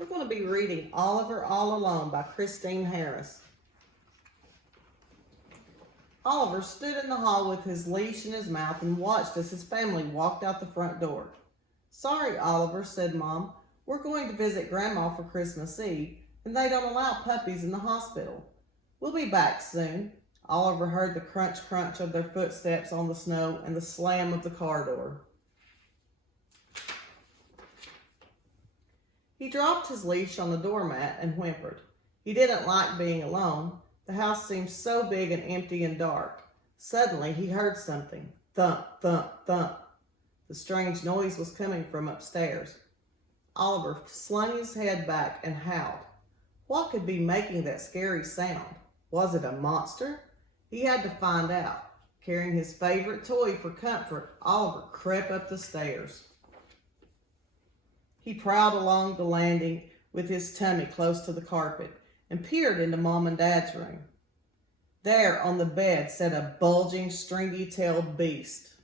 We're going to be reading Oliver All Alone by Christine Harris. Oliver stood in the hall with his leash in his mouth and watched as his family walked out the front door. "Sorry, Oliver," said Mom. "We're going to visit Grandma for Christmas Eve, and they don't allow puppies in the hospital. We'll be back soon." Oliver heard the crunch of their footsteps on the snow and the slam of the car door. He dropped his leash on the doormat and whimpered. He didn't like being alone. The house seemed so big and empty and dark. Suddenly he heard something. Thump, thump, thump. The strange noise was coming from upstairs. Oliver slung his head back and howled. What could be making that scary sound? Was it a monster? He had to find out. Carrying his favorite toy for comfort, Oliver crept up the stairs. He prowled along the landing with his tummy close to the carpet and peered into Mom and Dad's room. There on the bed sat a bulging, stringy-tailed beast.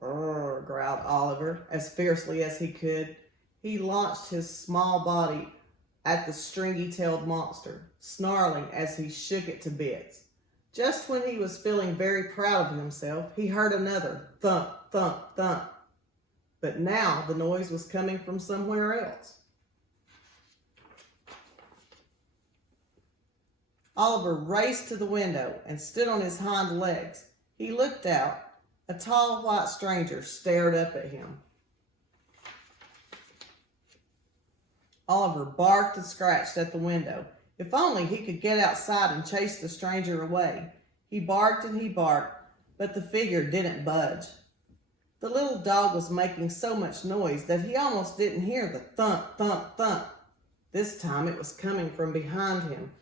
"Urgh," growled Oliver as fiercely as he could. He launched his small body at the stringy-tailed monster, snarling as he shook it to bits. Just when he was feeling very proud of himself, he heard another thump, thump, thump. But now the noise was coming from somewhere else. Oliver raced to the window and stood on his hind legs. He looked out. A tall white stranger stared up at him. Oliver barked and scratched at the window. If only he could get outside and chase the stranger away. He barked and he barked, but the figure didn't budge. The little dog was making so much noise that he almost didn't hear the thump, thump, thump. This time it was coming from behind him.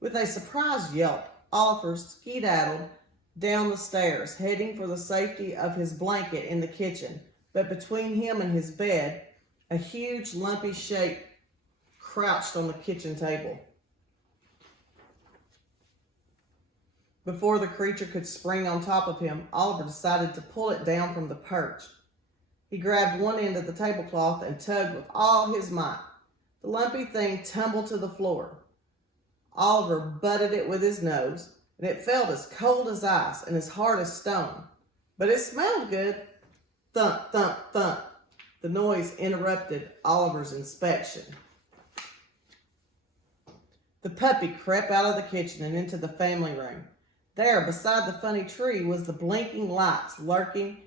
With a surprised yelp, Oliver skedaddled down the stairs, heading for the safety of his blanket in the kitchen. But between him and his bed, a huge lumpy shape crouched on the kitchen table. Before the creature could spring on top of him, Oliver decided to pull it down from the perch. He grabbed one end of the tablecloth and tugged with all his might. The lumpy thing tumbled to the floor. Oliver butted it with his nose, and it felt as cold as ice and as hard as stone. But it smelled good. Thump, thump, thump. The noise interrupted Oliver's inspection. The puppy crept out of the kitchen and into the family room. There, beside the funny tree, was the blinking lights lurking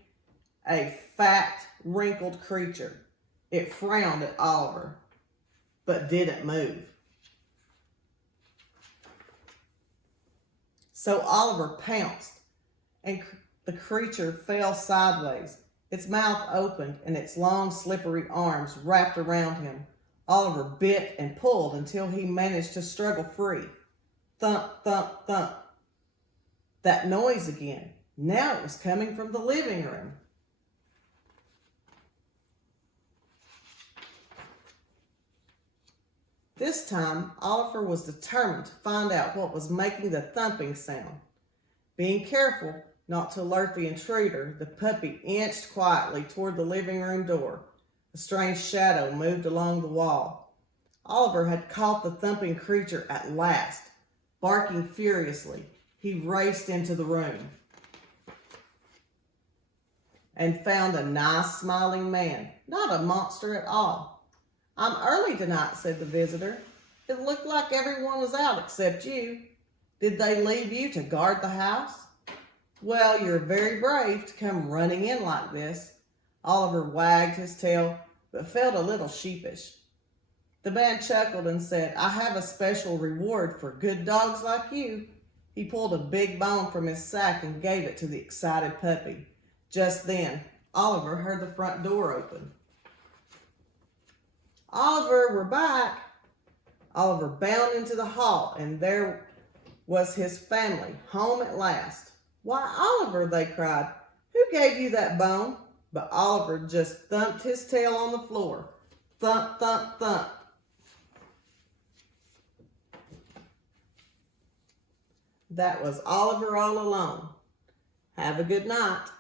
a fat, wrinkled creature. It frowned at Oliver, but didn't move. So Oliver pounced, and the creature fell sideways. Its mouth opened, and its long, slippery arms wrapped around him. Oliver bit and pulled until he managed to struggle free. Thump, thump, thump. That noise again. Now it was coming from the living room. This time, Oliver was determined to find out what was making the thumping sound. Being careful not to alert the intruder, the puppy inched quietly toward the living room door. A strange shadow moved along the wall. Oliver had caught the thumping creature at last. Barking furiously, he raced into the room and found a nice smiling man, not a monster at all. "I'm early tonight," said the visitor. "It looked like everyone was out except you. Did they leave you to guard the house?" "Well, you're very brave to come running in like this." Oliver wagged his tail, but felt a little sheepish. The man chuckled and said, "I have a special reward for good dogs like you." He pulled a big bone from his sack and gave it to the excited puppy. Just then, Oliver heard the front door open. "Oliver, we're back." Oliver bounded into the hall, and there was his family, home at last. "Why, Oliver," they cried, "who gave you that bone?" But Oliver just thumped his tail on the floor. Thump, thump, thump. That was Oliver all alone. Have a good night.